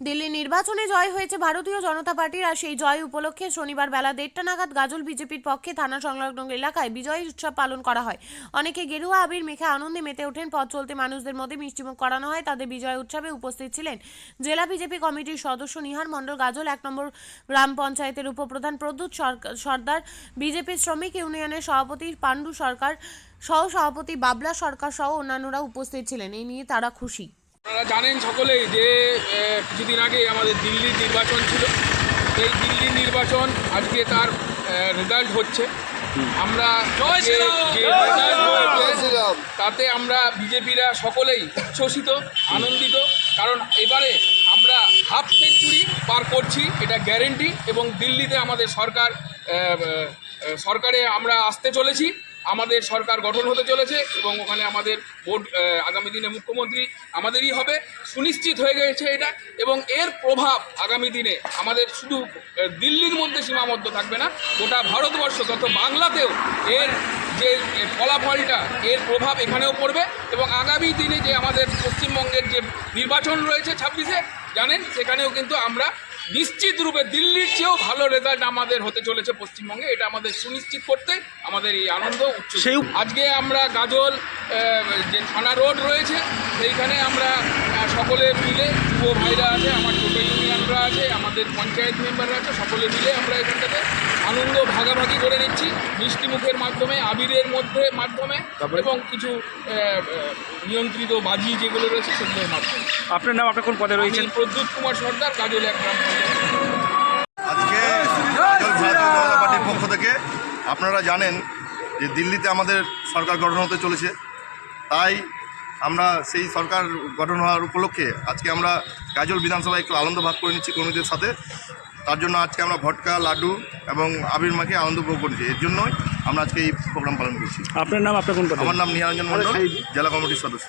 দিল্লি নির্বাচনে জয় হয়েছে ভারতীয় জনতা পার্টির, আর সেই জয় উপলক্ষে শনিবার বেলা 1:30 নাগাদ গাজল বিজেপির পক্ষে থানা সংলগ্ন এলাকায় বিজয় উৎসব পালন করা হয়। অনেকে গেরুয়া আবির মেখে আনন্দে মেতে ওঠেন। পথ চলতে মানুষদের মধ্যে মিষ্টিমুখ করানো হয়। তাদের বিজয় উৎসবে উপস্থিত ছিলেন জেলা বিজেপি কমিটির সদস্য নিহার মণ্ডল, গাজল 1 নম্বর গ্রাম পঞ্চায়েতের উপপ্রধান প্রদ্যুৎ সর্দার, বিজেপি শ্রমিক ইউনিয়নের সভাপতি পাণ্ডু সরকার, সহ সভাপতি বাবলা সরকার সহ অন্যান্যরা উপস্থিত ছিলেন। এই নিয়ে তারা খুশি। আপনারা জানেন সকলেই যে কিছুদিন আগে আমাদের দিল্লির নির্বাচন ছিল। এই দিল্লির নির্বাচন আজকে তার রেজাল্ট হচ্ছে। আমরা যে রেজাল্ট হয়েছে তাতে আমরা বিজেপিরা সকলেই উচ্ছ্বসিত, আনন্দিত। কারণ এবারে আমরা হাফ সেঞ্চুরি পার করছি, এটা গ্যারেন্টি। এবং দিল্লিতে আমাদের সরকারে আমরা আসতে চলেছি, আমাদের সরকার গঠন হতে চলেছে এবং ওখানে আমাদের ভোট আগামী দিনে মুখ্যমন্ত্রী আমাদেরই হবে, সুনিশ্চিত হয়ে গেছে এটা। এবং এর প্রভাব আগামী দিনে আমাদের শুধু দিল্লির মধ্যে সীমাবদ্ধ থাকবে না, গোটা ভারতবর্ষ তথা বাংলাতেও এর যে ফলাফলটা, এর প্রভাব এখানেও পড়বে। এবং আগামী দিনে যে আমাদের পশ্চিমবঙ্গের যে নির্বাচন রয়েছে 26-এ, জানেন সেখানেও কিন্তু আমরা নিশ্চিত রূপে দিল্লির চেয়েও ভালো রেজাল্ট আমাদের হতে চলেছে পশ্চিমবঙ্গে। এটা আমাদের সুনিশ্চিত করতে আমাদের এই আনন্দ উচ্ছ্বাস। আজকে আমরা গাজল যে থানা রোড রয়েছে সেইখানে আমরা সকলে মিলে, যুব ভাইরা আছে, আমার ছোটো ইউনিয়নরা আছে, আমাদের পঞ্চায়েত মেম্বাররা আছে, সকলে মিলে আমরা এখানটাতে আনন্দ ভাগাভাগি করে নিচ্ছি মিষ্টি মুখের মাধ্যমে, আবিরের মাধ্যমে এবং কিছু নিয়ন্ত্রিত বাজি যেগুলো রয়েছে সেগুলোর মাধ্যমে। আপনার নাম, আপনার কোন পদে রয়েছেন? প্রদ্যুৎ কুমার সর্দার, গাজল 1 গ্রাম পঞ্চায়েত। আজকে ভারতীয় জনতা পার্টির পক্ষ থেকে আপনারা জানেন যে দিল্লিতে আমাদের সরকার গঠন হতে চলেছে। তাই আমরা সেই সরকার গঠন হওয়ার উপলক্ষে আজকে আমরা গাজল বিধানসভায় একটু আনন্দ ভাগ করে নিচ্ছি কর্মীদের সাথে। তার জন্য আজকে আমরা ভটকা, লাড্ডু এবং আবির মাখে আনন্দ উপভোগ করেছি। এর জন্যই আমরা আজকে এই প্রোগ্রাম পালন করছি। আপনার নাম, আপনার কোন পদে? আমার নাম নিহারঞ্জন মণ্ডল, জেলা কমিটির সদস্য।